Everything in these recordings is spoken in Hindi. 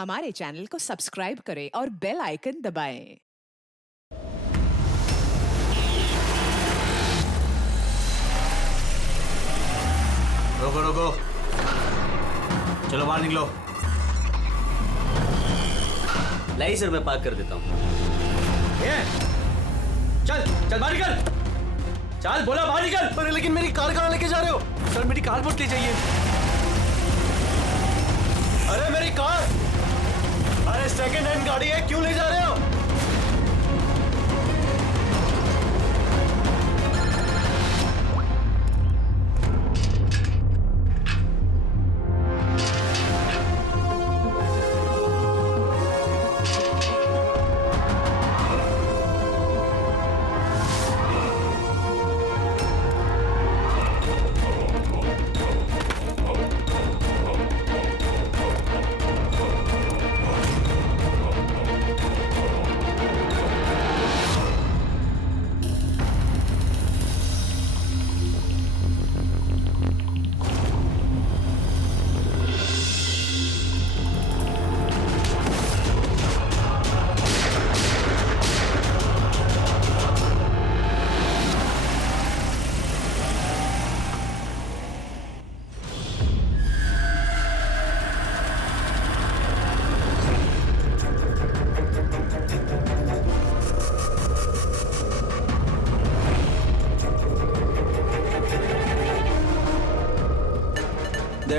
हमारे चैनल को सब्सक्राइब करें और बेल आइकन दबाएं। रोको रोको, चलो बाहर निकलो। लाई सर, मैं पार्क कर देता हूँ। चल चल बाहर निकल, चल बोला बाहर निकल। अरे लेकिन मेरी कार कहाँ लेके जा रहे हो? सर मेरी कार मत ले जाइए। अरे मेरी कार, अरे सेकंड हैंड गाड़ी है, क्यों ले जा रहे हो?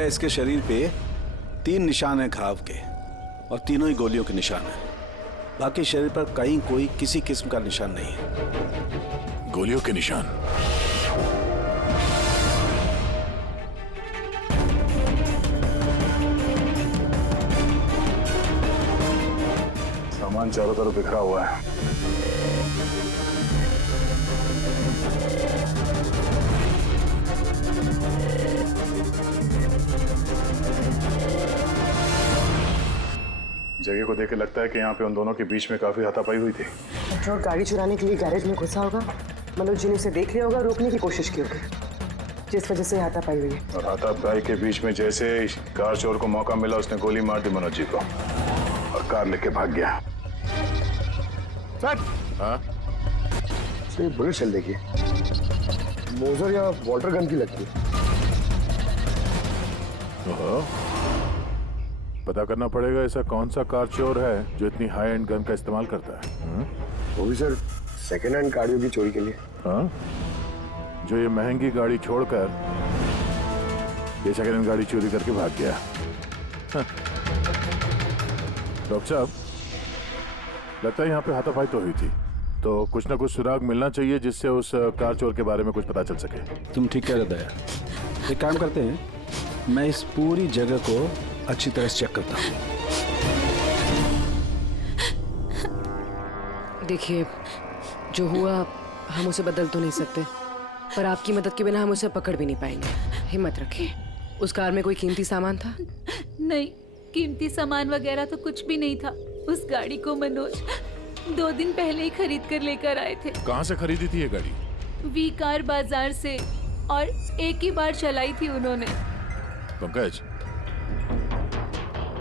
इसके शरीर पे 3 निशान हैं घाव के और तीनों ही गोलियों के निशान हैं। बाकी शरीर पर कहीं कोई किसी किस्म का निशान नहीं है। गोलियों के निशान? सामान चारों तरफ बिखरा हुआ है। जगह को देख के लगता है कि यहाँ पे उन दोनों के बीच में काफी हाथापाई हुई थी। पेट्रोल गाड़ी चुराने के लिए गैरेज में घुसा होगा। मनोज जी ने उसे देख लिया होगा, रोकने की कोशिश की होगी, जिस वजह से हाथापाई हुई है। और हाथापाई के बीच में जैसे कार चोर को मौका मिला, उसने गोली मार दी मनोज जी को और कार लेके भाग गया। हाँ? बुलेट चल देखिए, मोजर या वाटर गन की लगती है। पता करना पड़ेगा ऐसा कौन सा कार चोर है जो इतनी हाई एंड गन का इस्तेमाल करता है। वो भी सर सेकेंड हैंड गाड़ियों की चोरी के लिए। हाँ? जो ये महंगी गाड़ी छोड़कर ये सेकेंड हैंड गाड़ी चोरी करके भाग गया। हाँ। डॉक्टर साहब, लगता है यहाँ पे हाथापाई तो हुई थी, तो कुछ ना कुछ सुराग मिलना चाहिए जिससे उस कार चोर के बारे में कुछ पता चल सके। तुम ठीक कह रहे दया। एक काम करते हैं, मैं इस पूरी जगह को अच्छी तरह से चेक करता हूँ। देखिए, जो हुआ हम उसे बदल तो नहीं सकते, पर आपकी मदद के बिना हम उसे पकड़ भी नहीं पाएंगे। हिम्मत रखिए। उस कार में कोई कीमती सामान था? नहीं, कीमती सामान वगैरह तो कुछ भी नहीं था। उस गाड़ी को मनोज 2 दिन पहले ही खरीद कर लेकर आए थे। कहाँ से खरीदी थी ये गाड़ी? वी कार बाजार से, और एक ही बार चलाई थी उन्होंने। पंकज,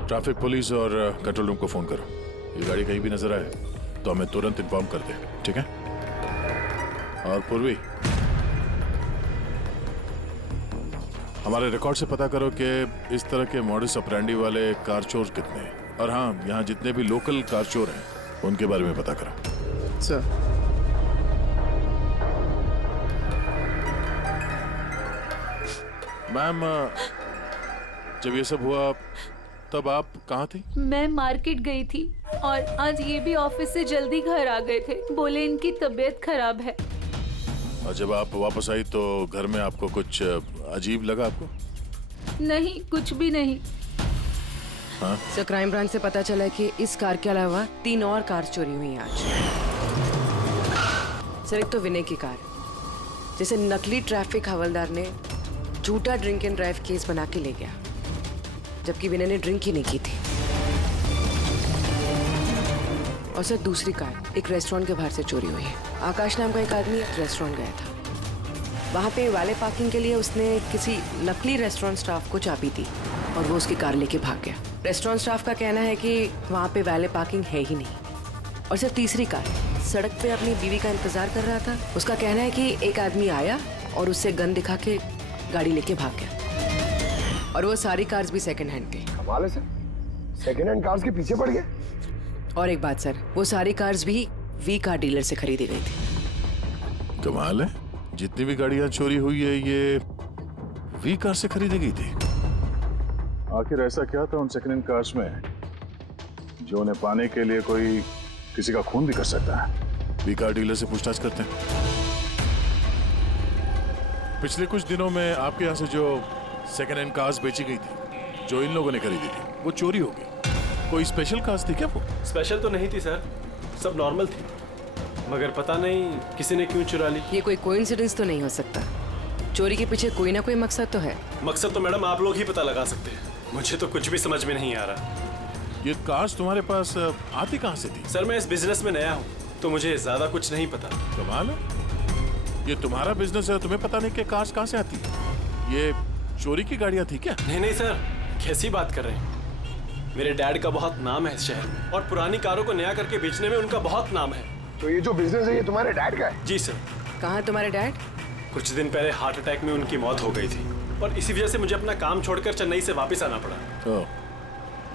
ट्रैफिक पुलिस और कंट्रोल रूम को फोन करो। ये गाड़ी कहीं भी नजर आए तो हमें तुरंत इन्फॉर्म कर दे, ठीक है? और पूर्वी, हमारे रिकॉर्ड से पता करो कि इस तरह के मॉडस ऑपरेंडी वाले कार चोर कितने हैं। और हाँ, यहाँ जितने भी लोकल कार चोर हैं उनके बारे में पता करो। सर, मैम, जब ये सब हुआ तब आप कहाँ थी? मैं मार्केट गई थी और आज ये भी ऑफिस से जल्दी घर आ गए थे। बोले इनकी तबीयत खराब है। और जब आप वापस आई तो घर में आपको कुछ अजीब लगा आपको? नहीं, कुछ भी नहीं। हाँ? सर, क्राइम ब्रांच से पता चला है कि इस कार के अलावा 3 और कार चोरी हुई हैं आज। सर, एक तो विनय की कार, जिसे नकली ट्रैफिक हवलदार ने झूठा ड्रिंक एंड ड्राइव केस बना के ले गया, जबकि विनय ने ड्रिंक ही नहीं की थी। और सर, दूसरी कार एक रेस्टोरेंट के बाहर से चोरी हुई है। आकाश नाम का एक आदमी एक रेस्टोरेंट गया था, वहाँ पे वाले पार्किंग के लिए उसने किसी नकली रेस्टोरेंट स्टाफ को चाबी दी और वो उसकी कार लेके भाग गया। रेस्टोरेंट स्टाफ का कहना है कि वहाँ पे वैले पार्किंग है ही नहीं। और सिर्फ तीसरी कार सड़क पे अपनी बीवी का इंतजार कर रहा था। उसका कहना है कि एक आदमी आया और उससे गन दिखा के गाड़ी लेके भाग गया। और वो सारी कार्स भी सेकंड हैंड के। कमाल है सर, सेकंड हैंड कार्स के पीछे पड़ गए। और एक बात सर, वो सारी कार्स भी वी कार डीलर से खरीदी गई थी। कमाल है, जितनी भी गाड़ियां चोरी हुई है ये वी कार से खरीदी गई थी। आखिर ऐसा क्या था उन सेकंड हैंड कार्स में जो उन्हें पाने के लिए कोई किसी का खून भी कर सकता है? वी कार डीलर से पूछताछ करते हैं। पिछले कुछ दिनों में आपके यहाँ से जो सेकंड हैंड कार्स बेची गई थी, जो इन लोगों ने खरीदी थी, वो चोरी हो गई। कोई स्पेशल कार्स थी क्या वो? स्पेशल तो नहीं थी सर, सब नॉर्मल थी, मगर पता नहीं किसी ने क्यों चुरा ली। ये कोई कोइंसिडेंस तो नहीं हो सकता। चोरी के पीछे कोई ना कोई मकसद तो है। मकसद तो मैडम आप लोग ही पता लगा सकते हैं, मुझे तो कुछ भी समझ में नहीं आ रहा। ये कार्स तुम्हारे पास आती कहाँ से थी? सर मैं इस बिजनेस में नया हूँ तो मुझे ज्यादा कुछ नहीं पता। कमाल है, ये तुम्हारा बिजनेस है, तुम्हें पता नहीं कि कार्स कहाँ से आती है? ये चोरी की गाड़ियाँ थी क्या? नहीं नहीं सर, कैसी बात कर रहे हैं। मेरे डैड का बहुत नाम है इस शहर में और पुरानी कारों को नया करके बेचने में उनका बहुत नाम है। तो ये जो बिजनेस है ये तुम्हारे डैड का है? जी सर। कहाँ है तुम्हारे डैड? कुछ दिन पहले हार्ट अटैक में उनकी मौत हो गई थी और इसी वजह से मुझे अपना काम छोड़कर चेन्नई से वापस आना पड़ा।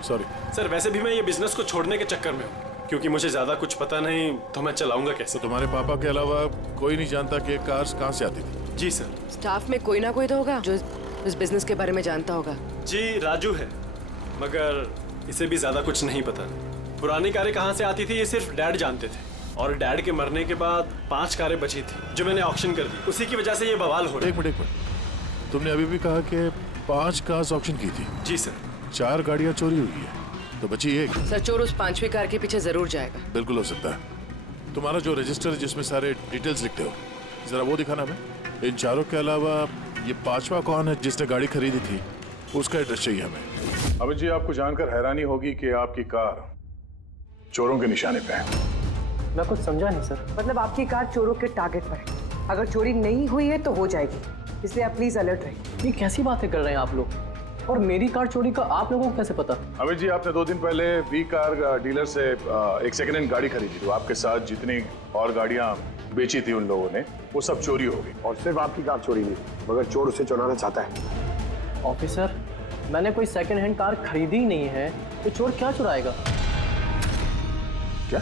सॉरी सर, वैसे भी मैं ये बिजनेस को छोड़ने के चक्कर में हूँ क्योंकि मुझे ज्यादा कुछ पता नहीं, तो मैं चलाऊंगा कैसे? तो तुम्हारे पापा के अलावा कोई नहीं जानता कि कार्स कहाँ से आती थी? जी सर। स्टाफ में कोई ना कोई तो होगा जो इस बिजनेस के बारे में जानता होगा। जी राजू है, मगर इसे भी ज्यादा कुछ नहीं पता। पुरानी कारें कहाँ से आती थी ये सिर्फ डैड जानते थे और डैड के मरने के बाद 5 कारें बची थी जो मैंने ऑक्शन कर दी, उसी की वजह से ये बवाल हो रहा है। एक मिनट, तुमने अभी भी कहा कि 5 कार्स ऑक्शन की थी। जी सर। 4 गाड़ियाँ चोरी हुई है तो बची एक। सर चोर उस 5वीं कार के पीछे जरूर जाएगा। बिल्कुल हो सकता है। तुम्हारा जो रजिस्टर है जिसमें सारे डिटेल्स लिखते हो, जरा वो दिखाना हमें। इन 4 के अलावा ये 5वां कौन है जिसने गाड़ी खरीदी थी, उसका एड्रेस चाहिए हमें। अमित जी, आपको जानकर हैरानी होगी कि आपकी कार चोरों के निशाने पे है। मैं कुछ समझा नहीं सर। मतलब आपकी कार चोरों के टारगेट पर है। अगर चोरी नहीं हुई है तो हो जाएगी, इसलिए आप प्लीज अलर्ट रहिए। ये कैसी बातें कर रहे हैं आप लोग? और मेरी कार चोरी का आप लोगों को कैसे पता? अमित जी, आपने 2 दिन पहले वी कार डीलर से एक सेकंड हैंड गाड़ी खरीदी थी। आपके साथ जितनी और गाड़ियां बेची थी उन लोगों ने, वो सब चोरी हो गई। और सिर्फ आपकी कार चोरी नहीं, मगर चोर उसे चुराना चाहता है। ऑफिसर, मैंने कोई सेकंड हैंड कार खरीदी ही नहीं है, तो चोर क्या चुराएगा? क्या?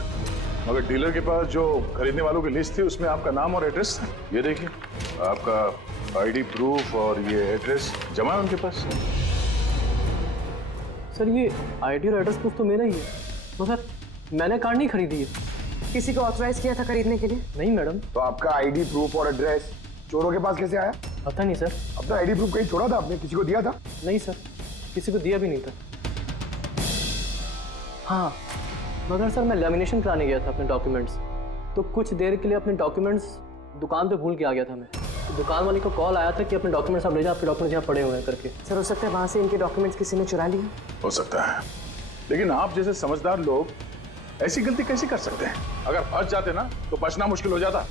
मगर डीलर के पास जो खरीदने वालों की लिस्ट थी उसमें आपका नाम और एड्रेस था। ये देखिए, आपका आईडी प्रूफ और ये एड्रेस जमा है उनके पास। सर ये आईडी और एड्रेस प्रूफ तो मेरा ही है, मगर मैंने कार नहीं खरीदी है। किसी को ऑथराइज किया था खरीदने के लिए? नहीं मैडम। तो आपका आईडी प्रूफ और एड्रेस चोरों के पास कैसे आया? पता नहीं सर। अपना आईडी प्रूफ कहीं छोड़ा था आपने? किसी को दिया था? नहीं सर, किसी को दिया भी नहीं था। हाँ, मगर सर मैं लेमिनेशन कराने गया था अपने डॉक्यूमेंट्स, तो कुछ देर के लिए अपने डॉक्यूमेंट्स दुकान पे भूल के आ गया था मैं। तो दुकान वाले को कॉल आया था कि अपने डॉक्यूमेंट्स आप ले जाओ, आपके डॉक्यूमेंट्स यहाँ पड़े हुए हैं करके। सर हो सकता है वहाँ से इनके डॉक्यूमेंट्स किसी ने चुरा लिए। हो सकता है, लेकिन आप जैसे समझदार लोग ऐसी गलती कैसे कर सकते हैं? अगर फंस जाते ना तो बचना मुश्किल हो जाता।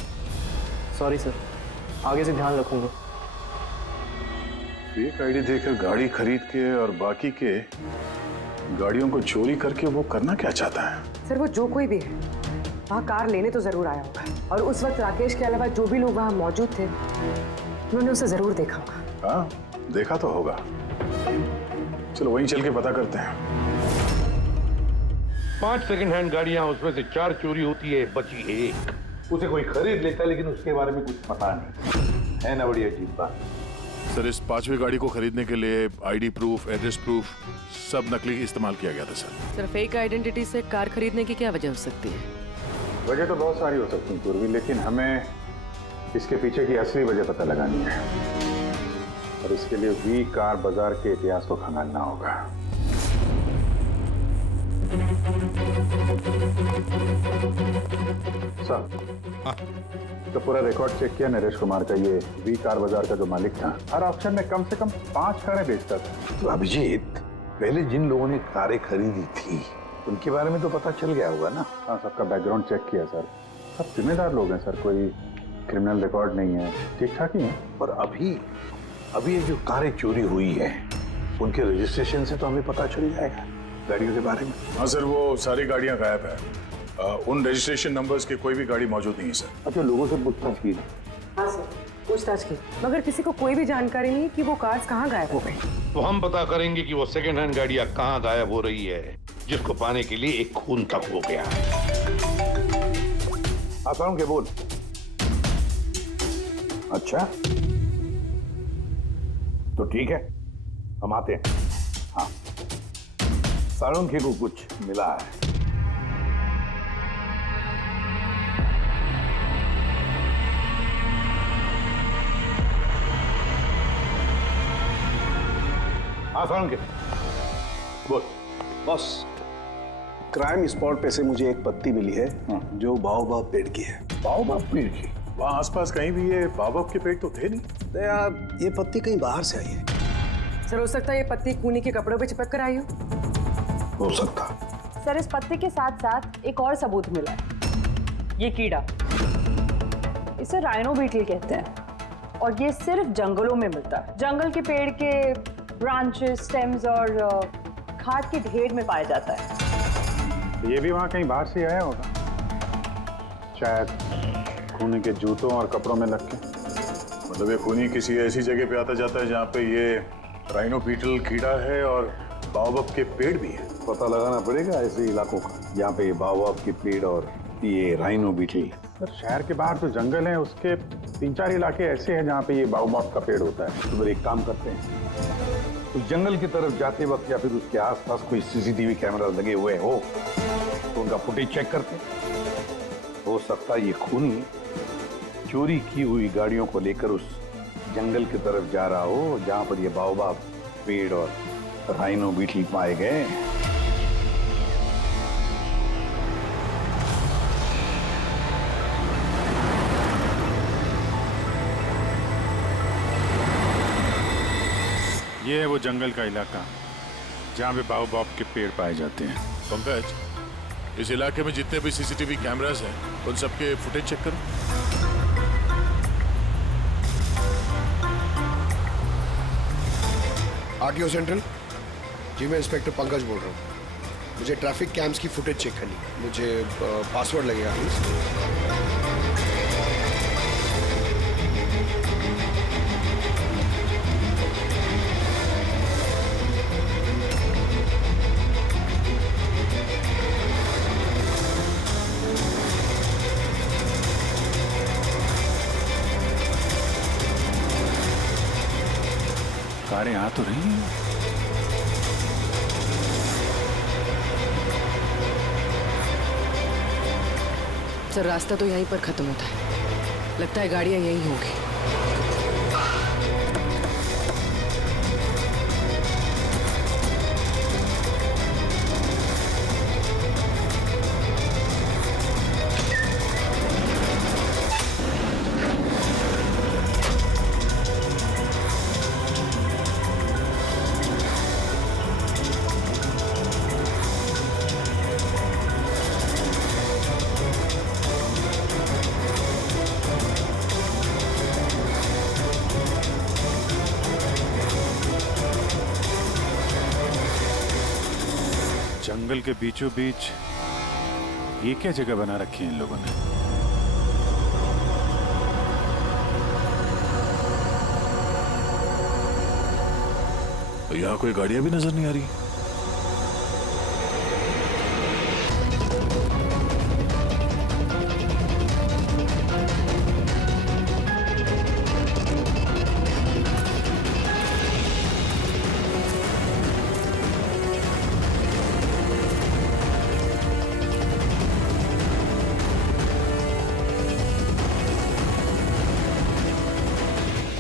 सॉरी सर, आगे से ध्यान रखूंगा। फेक आईडी देकर गाड़ी खरीद के और बाकी के गाड़ियों को चोरी करके वो करना क्या चाहता है? सर वो जो कोई भी है वहाँ कार लेने तो जरूर आया होगा, और उस वक्त राकेश के अलावा जो भी लोग वहाँ मौजूद थे उन्होंने उसे जरूर देखा होगा। हाँ, देखा तो होगा। चलो वहीं चल के पता करते हैं। 5 सेकंड हैंड गाड़ियां, उसमें से 4 चोरी होती है, बची एक। उसे कोई खरीद लेता है लेकिन उसके बारे में कुछ पता नहीं है ना। बड़ी अजीब बात। सर इस 5वीं गाड़ी को खरीदने के लिए आईडी प्रूफ, एड्रेस प्रूफ सब नकली इस्तेमाल किया गया था सर। सर फेक आइडेंटिटी से कार खरीदने की क्या वजह हो सकती है? वजह तो बहुत सारी हो सकती है पूर्वी, लेकिन हमें इसके पीछे की असली वजह पता लगानी है और इसके लिए वी कार बाजार के इतिहास को खंगालना होगा। तो पूरा रिकॉर्ड चेक किया नरेश कुमार का। ये वी कार बाजार का जो मालिक था, हर ऑक्शन में कम से कम 5 कारें बेचता था। तो अभिजीत, पहले जिन लोगों ने कारें खरीदी थी उनके बारे में तो पता चल गया होगा ना? हाँ, सबका बैकग्राउंड चेक किया सर। सब जिम्मेदार लोग हैं सर, कोई क्रिमिनल रिकॉर्ड नहीं है, ठीक ठाक ही है। और अभी ये जो कारें चोरी हुई है उनके रजिस्ट्रेशन से तो हमें पता चल जाएगा। गाड़ियों के बारे में? हाँ सर, वो सारी गाड़ियाँ गायब है। उन रजिस्ट्रेशन नंबर्स की कोई भी गाड़ी मौजूद नहीं है सर। अच्छा, लोगों से पूछताछ की? हाँ सर, पूछताछ की, मगर किसी को कोई भी जानकारी नहीं कि वो कार्स कहाँ गायब हो गई। तो हम पता करेंगे कि वो सेकंड हैंड गाड़ियां कहाँ गायब हो रही है, जिसको पाने के लिए एक खून तक हो गया। आसान के बोल। अच्छा, तो ठीक है, हम आते हैं। हाँ, साळुंखे को कुछ मिला है। हाँ साळुंखे, बोल। बॉस, क्राइम स्पॉट पे से मुझे एक पत्ती मिली है जो बाओबाब पेड़ की है। बाओबाब पेड़ की? वहाँ आसपास कहीं भी ये बाओबाब के पेड़ तो थे नहीं। तो यार, ये पत्ती कहीं बाहर से आई है। सर, हो सकता है ये पत्ती खूनी के कपड़ों पे चिपक कर आई हो सकता। सर, इस पत्ते के साथ साथ एक और सबूत मिला है। ये कीड़ा, इसे राइनो बीटल कहते हैं और ये सिर्फ जंगलों में मिलता है। जंगल के पेड़ के ब्रांचेस, स्टेम्स और खाद के ढेर में पाया जाता है। ये भी वहाँ कहीं बाहर से आया होगा, शायद खूनी के जूतों और कपड़ों में लग के। मतलब ये खूनी किसी ऐसी जगह पे आता जाता है जहाँ पे ये राइनो बीटल कीड़ा है और बाओबाब के पेड़ भी है। पता लगाना पड़ेगा ऐसे इलाकों का जहाँ पे बाओबाब के पेड़ और ये राइनो बीटल। सर, शहर के बाहर तो जंगल है, उसके 3-4 इलाके ऐसे हैं जहाँ पे ये बाओबाब का पेड़ होता है। तो फिर एक काम करते हैं, उस जंगल की तरफ जाते वक्त या फिर उसके आसपास कोई सीसीटीवी कैमरा लगे हुए हो तो उनका फुटेज चेक करते हैं। हो सकता है ये खूनी चोरी की हुई गाड़ियों को लेकर उस जंगल की तरफ जा रहा हो जहां पर ये बाओबाब पेड़ और राइनो बीटल पाए गए। ये है वो जंगल का इलाका जहाँ पे बाओबाब के पेड़ पाए जाते हैं। पंकज, इस इलाके में जितने भी सीसीटीवी कैमरास हैं उन सबके फुटेज चेक करो। आरटीओ सेंट्रल जी, मैं इंस्पेक्टर पंकज बोल रहा हूँ। मुझे ट्रैफिक कैम्स की फुटेज चेक करनी है। मुझे पासवर्ड लगेगा प्लीज। कारें आ तो रही हैं। सर, रास्ता तो यहीं पर खत्म होता है। लगता है गाड़ियां यहीं होंगी। जंगल के बीचों बीच ये क्या जगह बना रखी है इन लोगों ने? तो यहाँ कोई गाड़ियां भी नजर नहीं आ रही।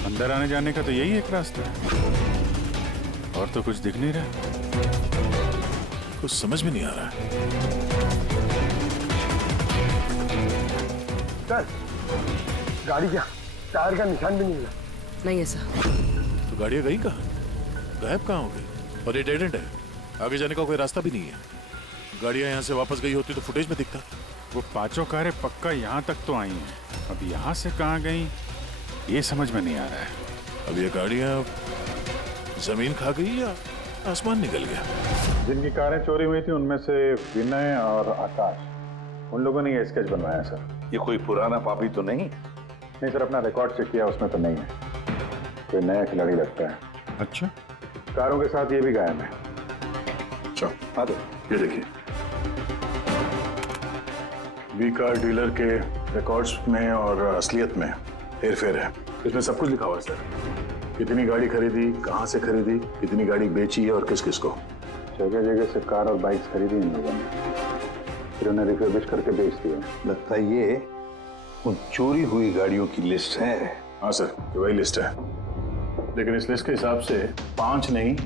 अंदर आने जाने का तो यही एक रास्ता है, और तो कुछ दिख नहीं रहा। कुछ समझ में नहीं आ रहा है। सर, गाड़ी क्या टायर का निशान भी नहीं मिला। नहीं है सर। तो गाड़ियां गई कहाँ? गायब कहाँ हो गई? और ये डेड एंड है, आगे जाने का कोई रास्ता भी नहीं है। गाड़ियां यहाँ से वापस गई होती तो फुटेज में दिखता। वो पांचों कारें पक्का यहाँ तक तो आई हैं, अब यहाँ से कहाँ गई ये समझ में नहीं आ रहा है। अब ये गाड़ियां जमीन खा गई या आसमान निकल गया। जिनकी कारें चोरी हुई थी उनमें से विनय और आकाश, उन लोगों ने ये स्केच बनवाया सर। ये कोई पुराना पापी तो नहीं? नहीं सर, अपना रिकॉर्ड चेक किया, उसमें तो नहीं है। कोई नया खिलाड़ी लगता है। अच्छा, कारों के साथ ये भी गायब है। अच्छा, आ दो, ये देखिए। वी कार डीलर के रिकॉर्ड्स में और असलियत में हेरफेर है। इसमें सब कुछ लिखा हुआ है सर। कितनी गाड़ी खरीदी, कहाँ से खरीदी, कितनी गाड़ी बेची है और किस किस को। जगह जगह से कार और बाइक्स खरीदी इन लोगों ने, फिर उन्हें रिफर्बिश करके बेच दिया। लगता है ये उन चोरी हुई गाड़ियों की लिस्ट है। हाँ सर, ये वही लिस्ट है, लेकिन इस लिस्ट के हिसाब से 5 नहीं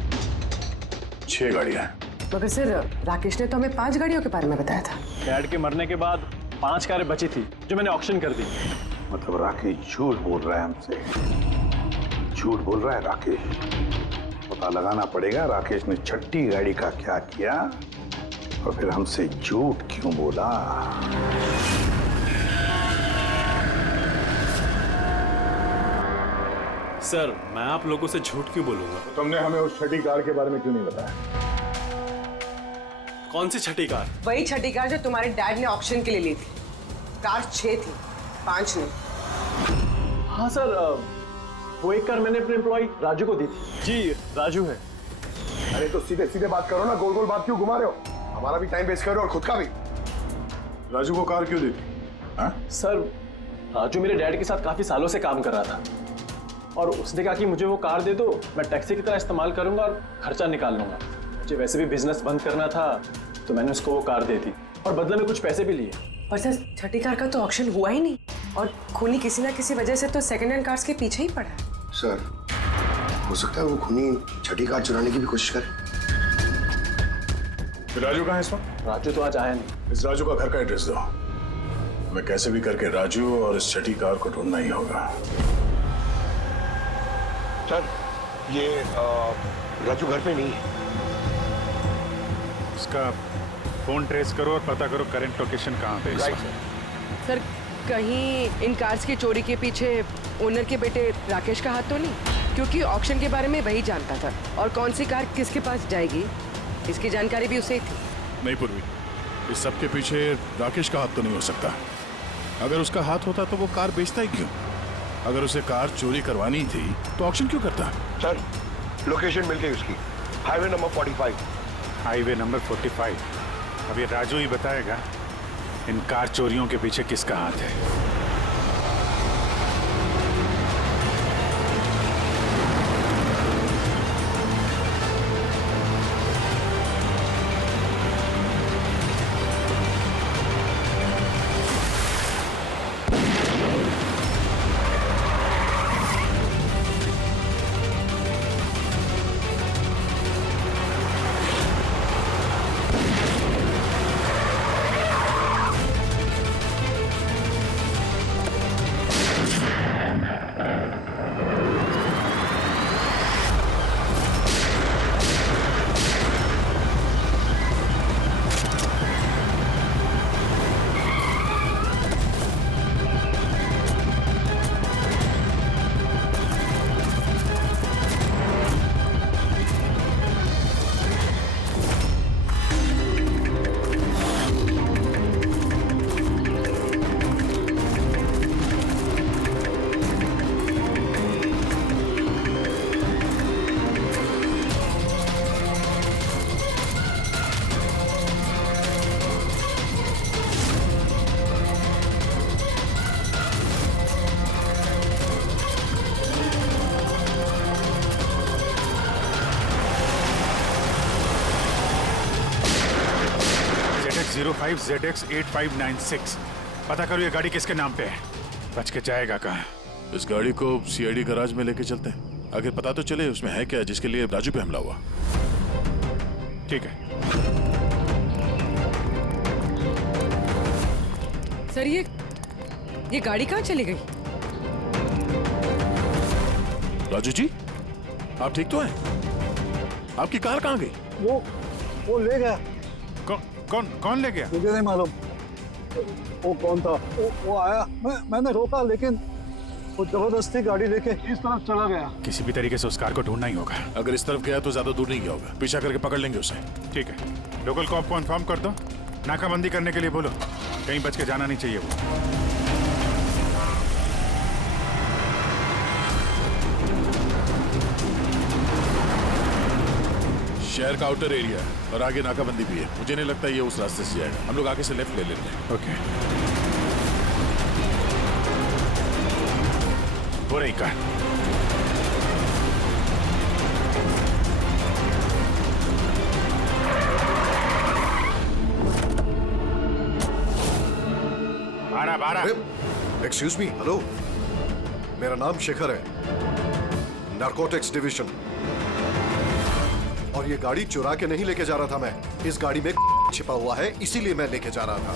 6 गाड़ियां हैं। मगर सर, राकेश ने तो हमें 5 गाड़ियों के बारे में बताया था। डैड के मरने के बाद 5 कारें बची थी जो मैंने ऑक्शन कर दी। मतलब राकेश झूठ बोल रहा है हमसे, झूठ बोल रहा है राकेश। पता लगाना पड़ेगा राकेश ने छठी गाड़ी का क्या किया और फिर हमसे झूठ क्यों बोला। सर, मैं आप लोगों से झूठ क्यों बोलूंगा? तो तुमने हमें उस छठी कार के बारे में क्यों नहीं बताया? कौन सी छठी कार? वही छठी कार जो तुम्हारे डैड ने ऑक्शन के लिए ली थी। कार 6 थी, 5 नहीं। हाँ सर, वो एक कार मैंने अपने एम्प्लॉय राजू को दी थी। जी, राजू है। अरे तो सीधे सीधे बात करो ना, गोल गोल बात क्यों घुमा रहे हो? हमारा भी टाइम वेस्ट कर रहे हो और खुद का भी। राजू को कार क्यों दी थी? सर, राजू मेरे डैड के साथ काफी सालों से काम कर रहा था और उसने कहा कि मुझे वो कार दे दो, मैं टैक्सी की तरह इस्तेमाल करूंगा और खर्चा निकाल लूंगा। मुझे वैसे भी बिजनेस बंद करना था तो मैंने उसको वो कार दे दी और बदले में कुछ पैसे भी लिए। पर सर, छठी कार का तो ऑक्शन हुआ ही नहीं और खूनी किसी ना किसी वजह से तो सेकंड हैंड कार्स के पीछे ही पड़ा है। सर, हो सकता है वो खूनी छठी कार चुराने की भी कोशिश करे। राजू कहाँ है इस वक्त? राजू तो आज आया नहीं। इस राजू का घर का एड्रेस दो, मैं कैसे भी करके राजू और इस छठी कार को ढूंढना ही होगा। सर, ये राजू घर पे नहीं है। इसका फोन ट्रेस करो और पता करो करंट लोकेशन कहाँ पे है। सर, कहीं इन कार्स की चोरी के पीछे ओनर के बेटे राकेश का हाथ तो नहीं? क्योंकि ऑक्शन के बारे में वही जानता था और कौन सी कार किसके पास जाएगी इसकी जानकारी भी उसे ही थी। नहीं पूर्वी, इस सब के पीछे राकेश का हाथ तो नहीं हो सकता। अगर उसका हाथ होता तो वो कार बेचता ही क्यों? अगर उसे कार चोरी करवानी थी तो ऑक्शन क्यों करता? सर, लोकेशन मिल गई उसकी, हाईवे नंबर 45। Highway number 45। अब ये राजू ही बताएगा इन कार चोरियों के पीछे किसका हाथ है। ZX8596। पता करो ये गाड़ी किसके नाम पे है। बच के जाएगा कहाँ? इस गाड़ी को सीआईडी गैराज में लेके चलते हैं, आखिर पता तो चले उसमें है क्या जिसके लिए राजू पे हमला हुआ। ठीक है सर, ये गाड़ी कहाँ चली गई? राजू जी, आप ठीक तो हैं? आपकी कार कहाँ गई? वो ले गया। कौन ले गया? मुझे नहीं मालूम वो कौन था। वो आया, मैंने रोका लेकिन वो जबरदस्ती गाड़ी लेके इस तरफ चला गया। किसी भी तरीके से उस कार को ढूंढना ही होगा। अगर इस तरफ गया तो ज्यादा दूर नहीं गया होगा, पीछा करके पकड़ लेंगे उसे। ठीक है, लोकल कॉप को इन्फॉर्म कर दो, नाकाबंदी करने के लिए बोलो, कहीं बच के जाना नहीं चाहिए वो। शहर का आउटर एरिया है और आगे नाकाबंदी भी है। मुझे नहीं लगता ये उस रास्ते से जाएगा। हम लोग आगे से लेफ्ट ले लेते हैं। ओके, हो रही कार। एक्सक्यूज मी, हेलो, मेरा नाम शेखर है, नारकोटिक्स डिवीजन। और ये गाड़ी चुरा के नहीं लेके जा रहा था मैं, इस गाड़ी में छिपा हुआ है, इसीलिए मैं लेके जा रहा था।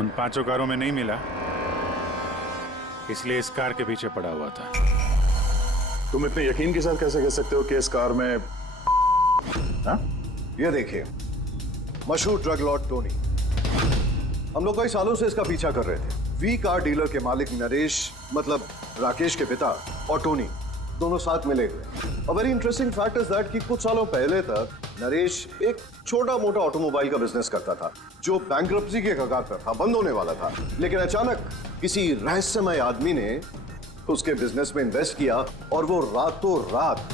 उन 5 कारों में नहीं मिला, इसलिए इस कार के पीछे पड़ा हुआ था। तुम इतने यकीन के साथ कैसे कह सकते हो कि इस कार में? हाँ? ये देखिए, मशहूर ड्रग लॉर्ड टोनी, हम लोग कई सालों से इसका पीछा कर रहे थे। वी कार डीलर के मालिक नरेश, मतलब राकेश के पिता, और टोनी दोनों साथ मिले हुए। A very interesting fact is that कि कुछ सालों पहले तक नरेश एक छोटा मोटा ऑटोमोबाइल का बिजनेस करता था जो बैंक्रप्सी के कगार पर था, बंद होने वाला था। लेकिन अचानक किसी रहस्यमय आदमी ने उसके बिजनेस में इन्वेस्ट किया और वो रातों रात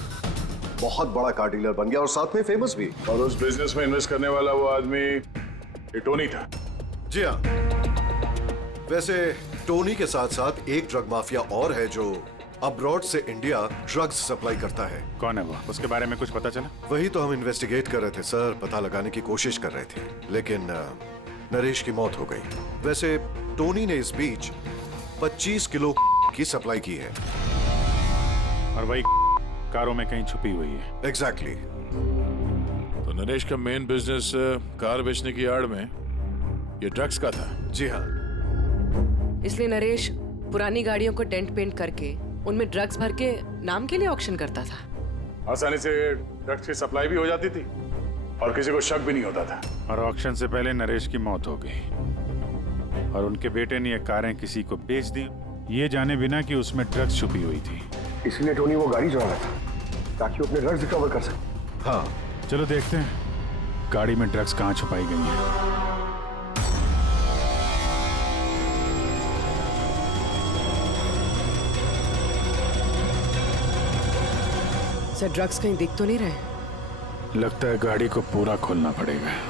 बहुत बड़ा कार डीलर बन गया और साथ में फेमस भी। और उस बिजनेस में इन्वेस्ट करने वाला वो आदमी ये टोनी था? जी हाँ। वैसे टोनी के साथ साथ एक ड्रग माफिया और है जो अब्रॉड से इंडिया ड्रग्स सप्लाई करता है। कौन है वो? उसके बारे में कुछ पता चला? वही तो हम इन्वेस्टिगेट कर रहे थे सर, पता लगाने की कोशिश कर रहे थे, लेकिन नरेश की मौत हो गई। वैसे टोनी ने इस बीच 25 किलो की सप्लाई की है और वही कारों में कहीं छुपी हुई है। एग्जैक्टली। तो नरेश का मेन बिजनेस कार बेचने की आड़ में ये ड्रग्स का था? जी हाँ। इसलिए नरेश पुरानी गाड़ियों को डेंट पेंट करके उनमें ड्रग्स भर के नाम के लिए ऑक्शन करता था। आसानी से ड्रग्स की सप्लाई भी हो जाती थी और किसी को शक भी नहीं होता था। और ऑक्शन से पहले नरेश की मौत हो गई और उनके बेटे ने ये कारें किसी को बेच दी, ये जाने बिना कि उसमें ड्रग्स छुपी हुई थी। इसलिए टोनी वो गाड़ी चला रहा था ताकि वो अपने ड्रग्स रिकवर कर सके। हाँ, चलो देखते हैं गाड़ी में ड्रग्स कहाँ छुपाई गई हैं। सर, ड्रग्स कहीं दिख तो नहीं रहे? लगता है गाड़ी को पूरा खोलना पड़ेगा।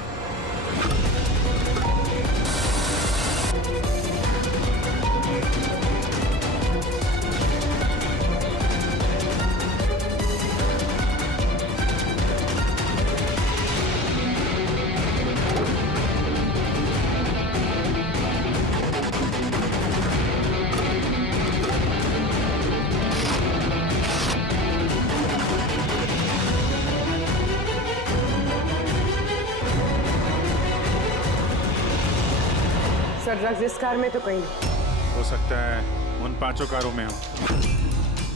सर, ड्रग्स इस कार में तो कहीं नहीं। हो सकता है उन 5 कारों में हो,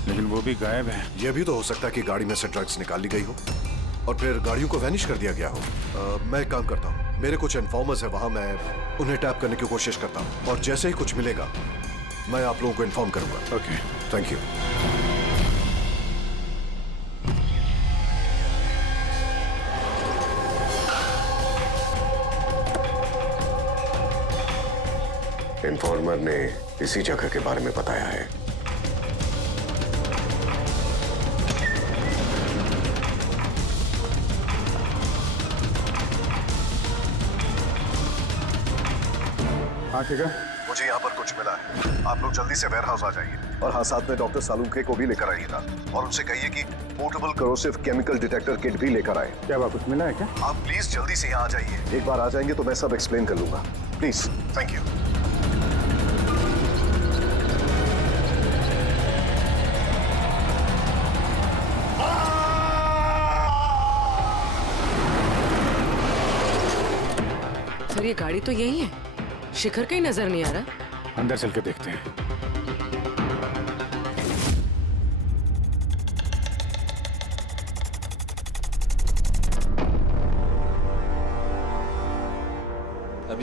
लेकिन वो भी गायब है। यह भी तो हो सकता है कि गाड़ी में से ड्रग्स निकाल ली गई हो और फिर गाड़ियों को वैनिश कर दिया गया हो। मैं एक काम करता हूँ, मेरे कुछ इन्फॉर्मर्स है वहां, मैं उन्हें टैप करने की कोशिश करता हूँ और जैसे ही कुछ मिलेगा मैं आप लोगों को इन्फॉर्म करूंगा। Okay, thank you. इन्फॉर्मर ने इसी जगह के बारे में बताया है। हाँ ठीक है, मुझे यहाँ पर कुछ मिला है, आप लोग जल्दी से वेयरहाउस आ जाइए और हाँ, साथ में डॉक्टर सालुंखे को भी लेकर आइएगा और उनसे कहिए कि portable corrosive chemical detector kit भी लेकर आए। क्या बात, कुछ मिला है क्या? आप प्लीज जल्दी से यहाँ आ जाइए। एक बार आ जाएंगे तो मैं सब एक्सप्लेन कर लूंगा। Please, thank you. सर, ये गाड़ी तो यही है, शिखर कहीं नजर नहीं आ रहा। अंदर चल के देखते हैं।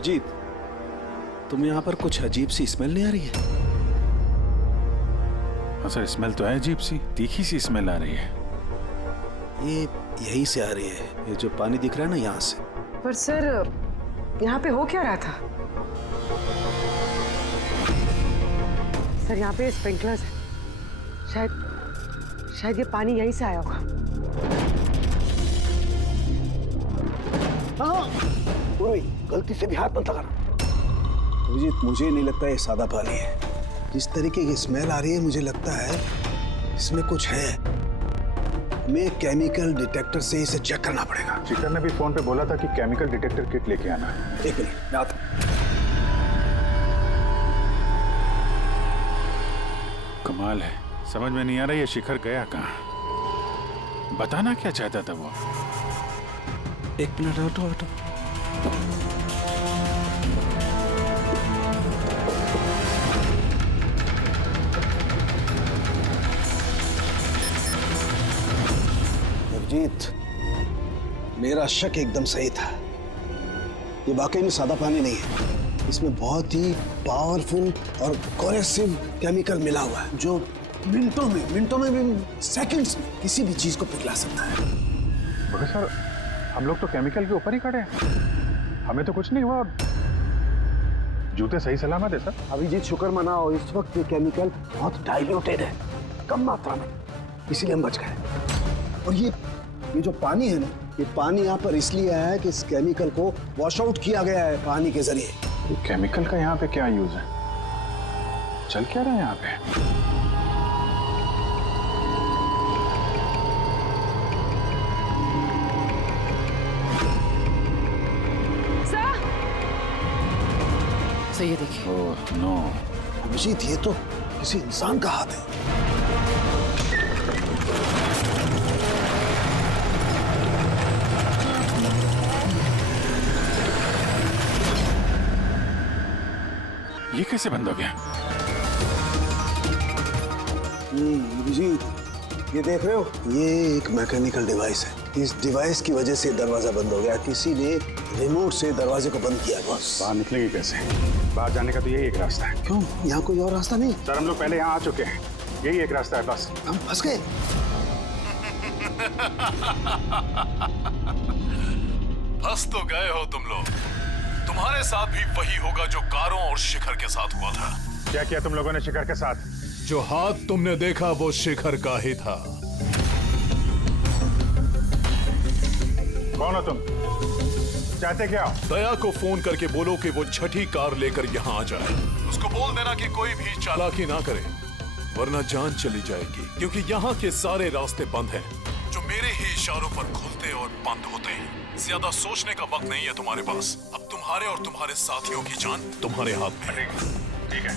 अभिजीत, तुम यहाँ पर कुछ अजीब सी स्मेल नहीं आ रही है? हाँ सर, स्मेल तो है अजीब सी, तीखी सी स्मेल आ रही है। ये यहीं से आ रही है, ये जो पानी दिख रहा है ना, यहाँ से। पर सर, यहाँ पे हो क्या रहा था? सर, यहाँ पे स्प्रिंकलर्स है, शायद ये पानी यहीं से आया होगा। गलती से भी हाथ मत लगाना। अभिजीत, मुझे नहीं लगता ये सादा पानी है। जिस तरीके की स्मेल आ रही है, मुझे लगता है इसमें कुछ है। हमें केमिकल डिटेक्टर से इसे चेक करना पड़ेगा। चिकन ने भी फोन पे बोला था कि केमिकल डिटेक्टर किट लेके आना है। एक मिनट, मैं आता हूं। कमाल है, समझ में नहीं आ रहा ये शिखर गया कहाँ। बताना क्या चाहता था वो? एक मिनट, हटो। अभिजीत, मेरा शक एकदम सही था। ये वाकई में सादा पानी नहीं है। इसमें बहुत ही पावरफुल और कोरेसिव केमिकल मिला हुआ है, जो मिनटों में भी, सेकंड्स में किसी भी चीज को पिघला सकता है। मगर सर, हम लोग तो केमिकल के ऊपर ही खड़े हैं, हमें तो कुछ नहीं हुआ। जूते सही सलामत है सर। अभिजीत, शुक्र मनाओ, इस वक्त ये केमिकल बहुत डाइल्यूटेड है, कम मात्रा में, इसीलिए हम बच गए। और ये जो पानी है ना, ये पानी यहाँ पर इसलिए आया है कि इस केमिकल को वॉश आउट किया गया है पानी के जरिए। ये केमिकल का यहाँ पे क्या यूज है? चल क्या रहा है यहाँ पे? सर, ये देखिए। Oh no. अभिजीत, ये तो किसी इंसान का हाथ है। ये कैसे बंद हो गया? अभिजीत, ये देख रहे हो, ये एक मैकेनिकल डिवाइस है। इस डिवाइस की वजह से दरवाजा बंद हो गया। किसी ने रिमोट से दरवाजे को बंद किया। बस बाहर निकलेंगे कैसे? बाहर जाने का तो यही एक रास्ता है। क्यों, यहाँ कोई और रास्ता नहीं? सर, हम लोग पहले यहाँ आ चुके हैं, यही एक रास्ता है बस। हम फंस गए। फंस तो गए हो तुम लोग। तुम्हारे साथ भी वही होगा जो कारों और शिखर के साथ हुआ था। क्या किया तुम लोगों ने शिखर के साथ? जो हाथ तुमने देखा वो शिखर का ही था। कौन हो तुम? चाहते क्या हो? दया को फोन करके बोलो कि वो छठी कार लेकर यहाँ आ जाए। उसको बोल देना कि कोई भी चालाकी ना करे, वरना जान चली जाएगी। क्योंकि यहाँ के सारे रास्ते बंद हैं, जो मेरे ही इशारों पर खुलते और बंद होते हैं। ज्यादा सोचने का वक्त नहीं है तुम्हारे पास। अब तुम्हारे और तुम्हारे साथियों की जान तुम्हारे हाथ में है। ठीक है।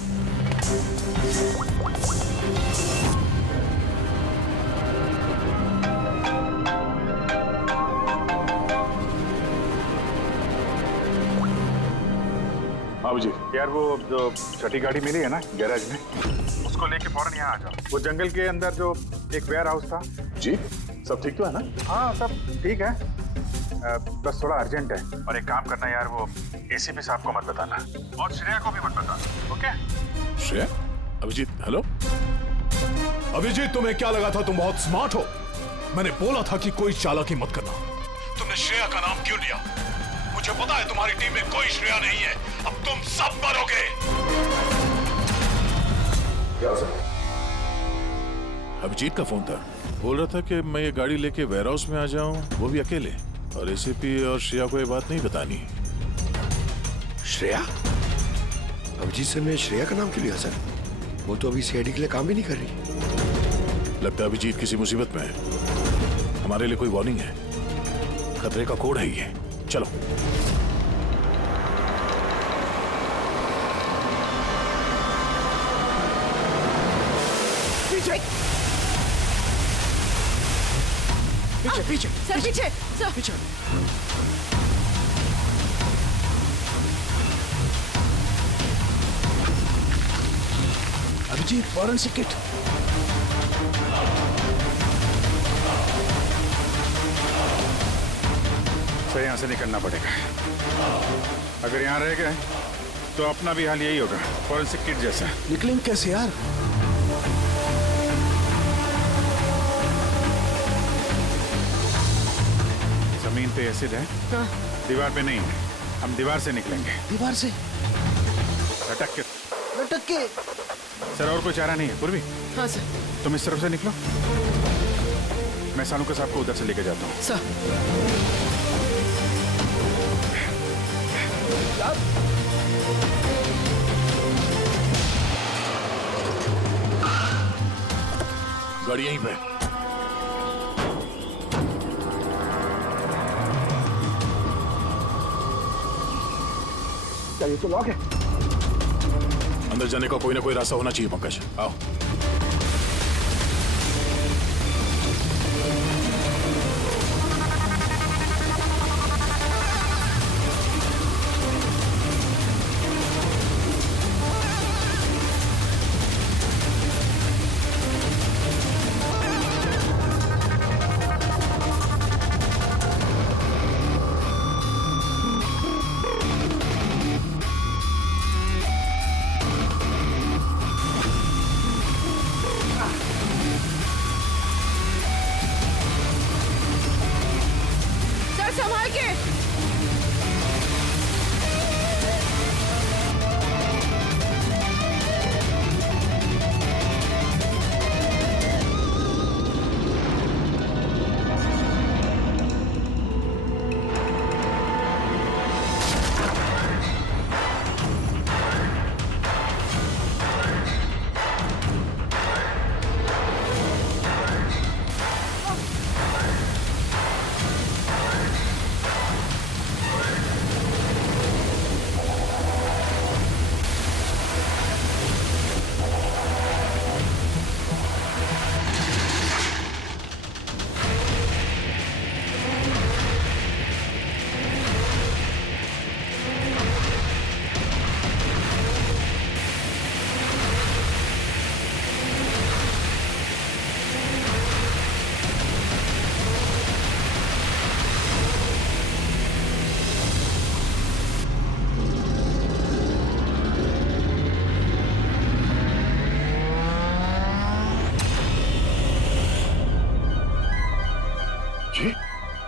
बाबू जी, यार वो जो छठी गाड़ी मिली है ना गैराज में, उसको लेके फौरन यहाँ आ जाओ। वो जंगल के अंदर जो एक वेयर हाउस था। जी, सब ठीक तो है ना? हाँ, सब ठीक है, बस थोड़ा अर्जेंट है। और एक काम करना यार, वो एसीपी साहब को मत बताना और श्रेया को भी मत बताना, ओके? श्रेया? अभिजीत, हेलो अभिजीत, तुम्हें क्या लगा था तुम बहुत स्मार्ट हो? मैंने बोला था कि कोई चालाकी मत करना। तुमने श्रेया का नाम क्यों लिया? मुझे पता है तुम्हारी टीम में कोई श्रेया नहीं है। अब तुम सब मरोगे। क्या सर? अभिजीत का फोन था, बोल रहा था कि मैं ये गाड़ी लेके वेयर हाउस में आ जाऊं, वो भी अकेले। और एसीपी और श्रेया को ये बात नहीं बतानी। श्रेया? अभिजीत सर ने श्रेया का नाम क्यों लिया सर? वो तो अभी सीआईडी के लिए काम भी नहीं कर रही। लगता है अभिजीत किसी मुसीबत में है। हमारे लिए कोई वार्निंग है, खतरे का कोड है ये। चलो। पीछे पीछे पीछे सर, पीछे सर। पीछे। अभिजीत, फौरन से किट। सर, यहाँ से निकलना पड़ेगा। अगर यहाँ रह गए तो अपना भी हाल यही होगा, फॉरेंसिक किट जैसा। निकलेंगे कैसे यार? जमीन पे एसिड है, दीवार पे नहीं है। हम दीवार से निकलेंगे। दीवार से? लटक के। लटक के? सर और कोई चारा नहीं है पूर्वी? हाँ सर। तुम इस तरफ से निकलो, मैं सानू साहब को उधर से लेके जाता हूँ। सर। गाड़ी यहीं पे। क्या ये तो लॉक है? अंदर जाने का कोई ना कोई रास्ता होना चाहिए पंकज, आओ। संभाल के।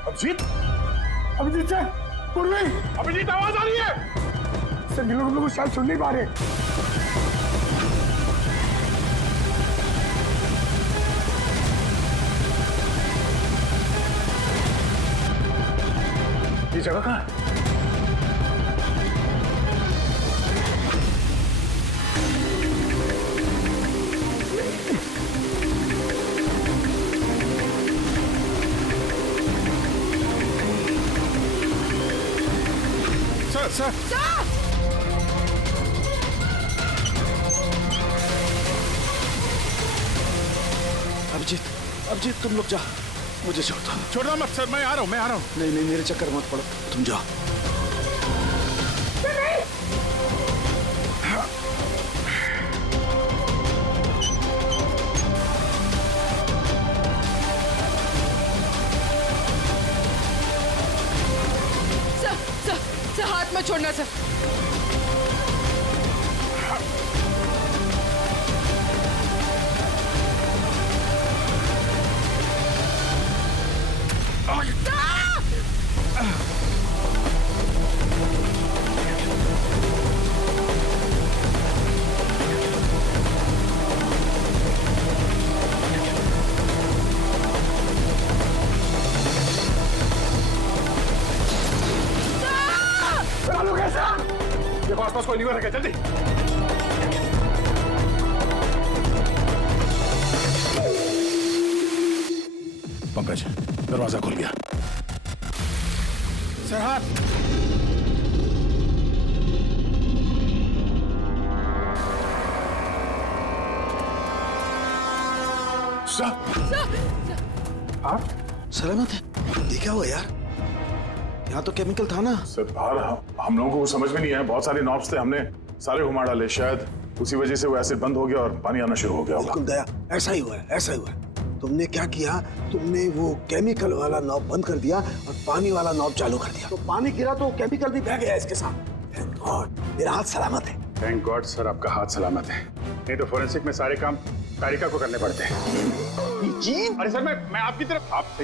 अभिजीत, अभिजीत सर, पूर्वी, अभिजीत आवाज आ रही है। सर ये लोग हम लोग को शायद सुन नहीं पा रहे। ये जगह कहाँ है? सर अभिजीत तुम लोग जा, मुझे छोड़ना मत सर, मैं आ रहा हूँ। नहीं मेरे चक्कर मत पड़ो, तुम जाओ। सर हाथ मत छोड़ना सर। देखो आसपास कोई नहीं हो रखा, जल्दी। पंकज दरवाजा खुल गया। सर हाथ। सलामत है? ये क्या हुआ यार? यहाँ तो केमिकल था ना। सर बाहर हम लोगों को समझ में नहीं आया, बहुत सारे नॉब्स थे, हमने सारे घुमा डाले, शायद उसी वजह से वो एसिड बंद हो गया और पानी आना शुरू हो गया। बिल्कुल दया, ऐसा ही हुआ है, ऐसा ही हुआ है। तुमने क्या किया, तुमने वो केमिकल वाला नॉब बंद कर दिया और पानी वाला नॉब चालू कर दिया, तो पानी गिरा तो केमिकल भी बह गया इसके साथ। गॉड, मेरा हाथ सलामत है। थैंक गॉड सर, आपका हाथ सलामत है, नहीं तो फोरेंसिक में सारे काम कारिका को करने पड़ते हैं। जी अरे सर, मैं आपकी तरफ आपसे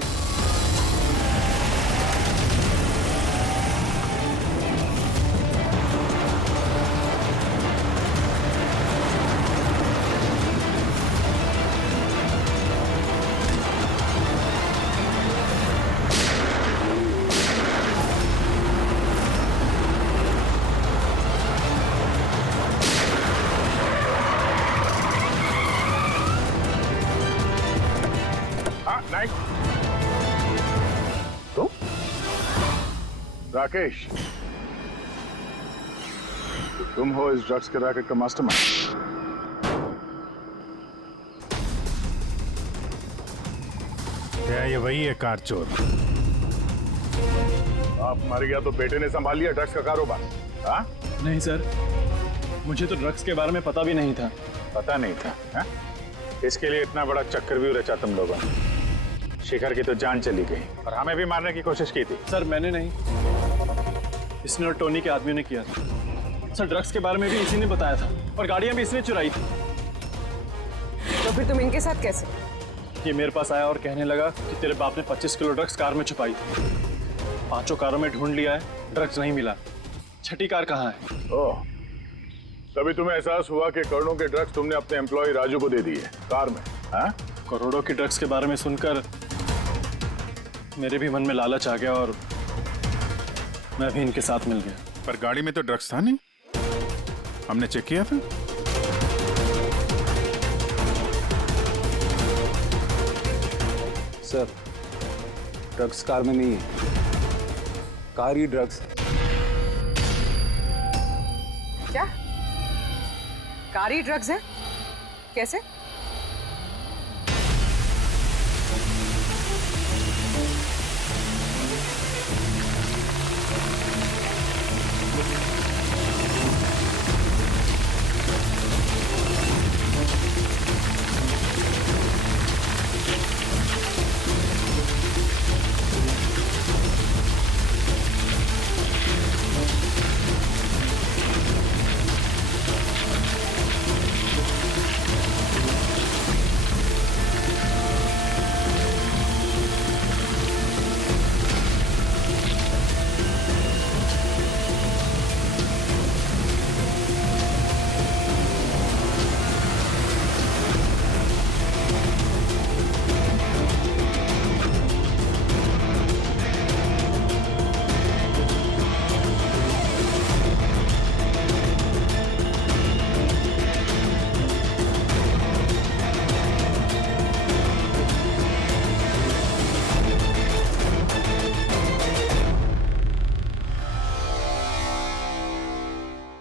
तो राकेश, तुम हो इस ड्रग्स के रैकेट का मास्टरमाइंड। क्या ये वही है कार चोर? आप मर गया तो बेटे ने संभाल लिया ड्रग्स का कारोबार? हाँ? नहीं सर, मुझे तो ड्रग्स के बारे में पता भी नहीं था। पता नहीं था हा? इसके लिए इतना बड़ा चक्कर भी रचा तुम लोगों ने। शिखर की तो जान चली गई और हमें भी मारने की कोशिश की थी। सर मैंने नहीं, इसने और टोनी के आदमियों ने किया था। सर ड्रग्स के बारे में भी इसी ने बताया था और गाड़ियां भी इसने चुराई थी। तो फिर तुम इनके साथ कैसे? ये मेरे पास आया और कहने लगा कि तेरे बाप ने 25 किलो ड्रग्स कार में छुपाई थी। 5 कारों में ढूंढ लिया है, ड्रग्स नहीं मिला। 6ठी कार कहाँ है? ओह, तभी तुम्हें एहसास हुआ कि करोड़ों के ड्रग्स तुमने अपने एम्प्लॉय राजू को दे दिए कार में। हाँ? करोड़ों के ड्रग्स के बारे में सुनकर मेरे भी मन में लालच आ गया और मैं भी इनके साथ मिल गया। पर गाड़ी में तो ड्रग्स था नहीं, हमने चेक किया था। सर, ड्रग्स कार में नहीं है, कार ही ड्रग्स है। क्या? कार ही ड्रग्स है? कैसे?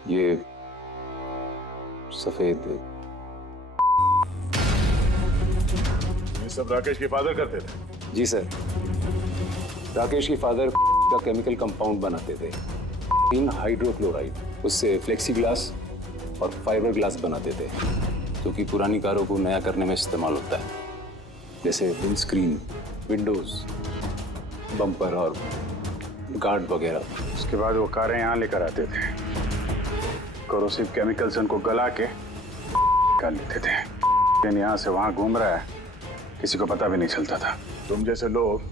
ये सफेद, ये सब राकेश के फादर करते थे? जी सर, राकेश के फादर का केमिकल कंपाउंड बनाते थे, इन हाइड्रोक्लोराइड। उससे फ्लेक्सी ग्लास और फाइबर ग्लास बनाते थे, जो कि पुरानी कारों को नया करने में इस्तेमाल होता है, जैसे विंड स्क्रीन, विंडोज, बम्पर और गार्ड वगैरह। उसके बाद वो कारें यहाँ लेकर आते थे, कोरोसिव केमिकल से उनको गला के निकाल लेते थे। लेकिन यहाँ से वहाँ घूम रहा है, किसी को पता भी नहीं चलता था। तुम जैसे लोग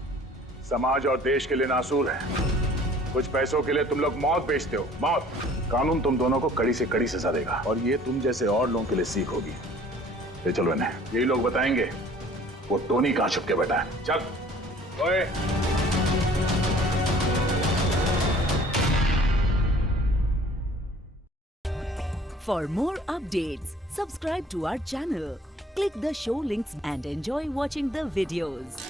समाज और देश के लिए नासूर हैं। कुछ पैसों के लिए तुम लोग मौत बेचते हो, मौत। कानून तुम दोनों को कड़ी से कड़ी सजा देगा और ये तुम जैसे और लोगों के लिए सीख होगी। ले चलो इन्हें, यही लोग बताएंगे वो टोनी कहाँ छुप के बैठा है। चल ओए। For more updates, subscribe to our channel, click the show links and enjoy watching the videos.